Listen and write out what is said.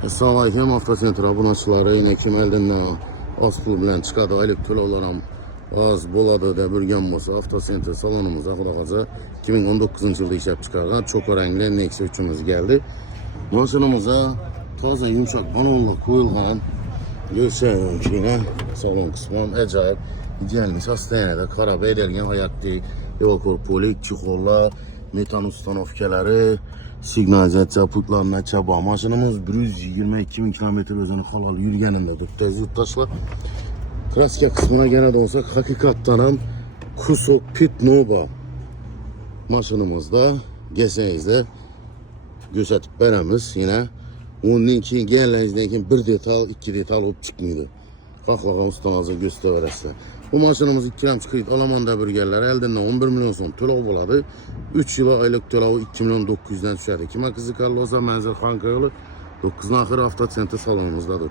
Assalamu alaikum, avtosentra abunəçiləri, yine kim əldən az pul bilən çıxadı, aylık kilolarım az boladı da bürgən olsa avtosentra salonumuza Xudaqaca 2019 yılda işləb çıxardan çok rəngli Nexia 3'ümüz geldi. Maşınımıza taze yumuşak banonla koyulğan görsəyəm ki, salon kısmım əcayib gəlmiş, hastanədə xarab edilgən hayatlı evakupolik, çixollar, metan ustanovkaları, siqnalizasiya putlarına çaba. Maşınımız 122.000 kilometre özünü halal yürüyeninde dörtte yurttaşlar. Kraska kısmına gene de olsak hakikattanam Kusok Pit Nova maşınımızda geçenizde gösterip veremiz yine. Onun için gelenizden bir detal, iki detal olup çıkmıyordu. Kalkmadan ustanızı göstererek. Bu maşınımız 2 gram çıkıydı. Alamanda bürgerler elden 11 milyon son tölov buladı. 3 yıla aylık tölovu 2 milyon 900'den düşerdi. Kime kızı kallı olsa Mənzil Xankayılı 9'un axırı avtosentra salonumuzdadır.